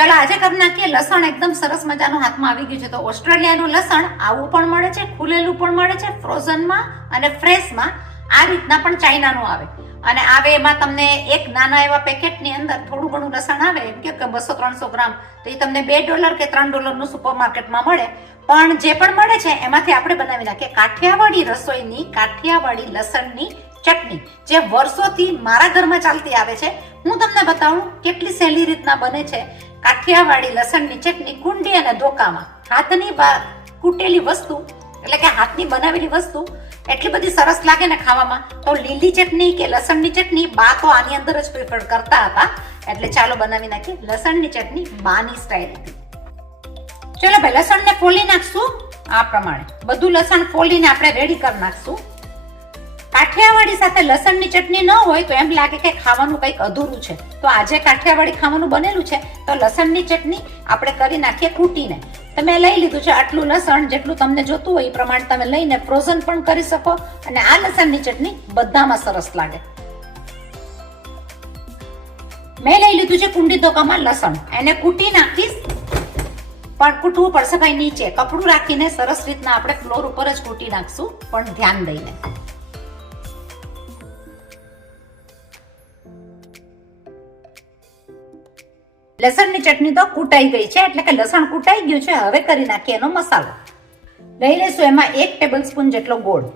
ચલો આજે કરી નાખીએ લસણ. એકદમ સરસ મજાનું હાથમાં આવી ગયું છે. તો ઓસ્ટ્રેલિયાનું લસણ આવું પણ મળે છે, ખુલેલું પણ મળે છે, ફ્રોઝનમાં અને ફ્રેશમાં. આ રીતના પણ ચાઇનાનું આવે અને આવે એમાં તમને એક નાના એવા પેકેટની અંદર થોડું ઘણું લસણ આવે, એમ કે 200-300 ગ્રામ, તો એ તમને $2 કે $3 સુપરમાર્કેટમાં મળે. પણ જે પણ મળે છે એમાંથી આપણે બનાવી નાખીએ કાઠિયાવાડી રસોઈની કાઠિયાવાડી લસણની ચટણી, જે વર્ષોથી મારા ઘરમાં ચાલતી આવે છે. હું તમને બતાવું કેટલી સહેલી રીતના બને છે કાઠિયાવાડી લસણની ચટણી કુંડી અને ધોકામાં. હાથની કૂટેલી વસ્તુ એટલે કે હાથની બનાવેલી વસ્તુ એટલી બધી સરસ લાગે ને ખાવામાં. તો લીલી ચટણી કે લસણની ચટણી બા તો આની અંદર જ પ્રિફર કરતા હતા. એટલે ચાલો બનાવી નાખીએ લસણની ચટણી બાની સ્ટાઇલથી. ચલો ભાઈ લસણને ફોલી નાખશું. આ પ્રમાણે બધું લસણ ફોલીને આપણે રેડી કરી નાખશું. કાઠિયાવાડી સાથે લસણની ચટણી ન હોય તો એમ લાગે કે ખાવાનું કંઈક અધૂરું છે. તો આજે કાઠિયાવાડી ખાવાનું બનેલું છે તો લસણની ચટણી આપણે કરી નાખીએ કૂટીને. તમે લઈ લીધું છે આટલું લસણ, જેટલું તમને જોતું હોય એ પ્રમાણે તમે લઈને ફ્રોઝન પણ કરી શકો. અને આ લસણની ચટણી બધામાં સરસ લાગે. મેં લઈ લીધું છે કુંડી ધોકામાં લસણ. એને કૂટી નાખીશ, પણ કૂટવું પડશે ભાઈ નીચે. કપડું રાખીને સરસ રીતના આપણે ફ્લોર ઉપર જ કૂટી નાખશું, પણ ધ્યાન દઈને. લસણની ચટણી તો કૂટાઈ ગઈ છે, એટલે કે લસણ કૂટાઈ ગયું છે. હવે કરી નાખીએ એનો મસાલો. લઈ લઈશું એમાં 1 ટેબલસ્પૂન જેટલો ગોળ,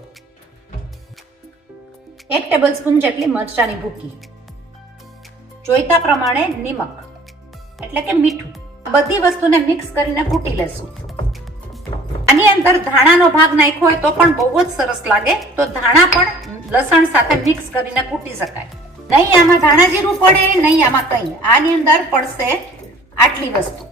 1 ટેબલસ્પૂન જેટલી મરચાની ભૂકી, જોઈતા પ્રમાણે નિમક એટલે કે મીઠું. બધી વસ્તુને મિક્સ કરીને કૂટી લેશું. આની અંદર ધાણાનો ભાગ નાખ્યો હોય તો પણ બહુ જ સરસ લાગે. તો ધાણા પણ લસણ સાથે મિક્સ કરીને કૂટી શકાય. નહીં આમાં ધાણા જીરું પડે, નહીં આમાં કંઈ. આની અંદર પડશે આટલી વસ્તુ.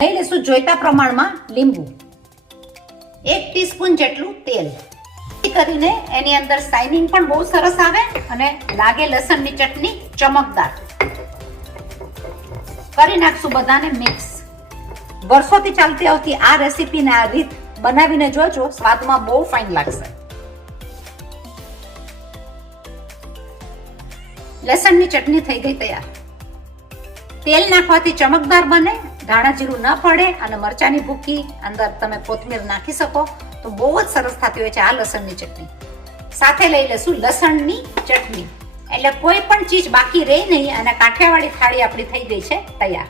લઈ લેશું જોઈતા પ્રમાણમાં લીંબુ, 1 ટીસ્પૂન જેટલું તેલ કરીને એની અંદર શાઇનિંગ પણ બહુ સરસ આવે અને લાગે લસણની ચટણી ચમકદાર. કરી નાખશું બધાને મિક્સ. વર્ષોથી ચાલતી આવતી આ રેસીપીને આ રીત બનાવીને જોજો, સ્વાદમાં બહુ ફાઇન લાગશે. લસણની ચટણી થઈ ગઈ તૈયાર. તેલ નાખવાથી ચમકદાર બને, ધાણા જીરું ન પડે અને મરચાની ભૂકી અંદર તમે કોથમીર નાખી શકો તો બહુ જ સરસ થતી હોય છે આ લસણની ચટણી. સાથે લઈ લેશું લસણની ચટણી, એટલે કોઈ પણ ચીજ બાકી રહી નહીં અને કાઠિયાવાડી થાળી આપણી થઈ ગઈ છે તૈયાર.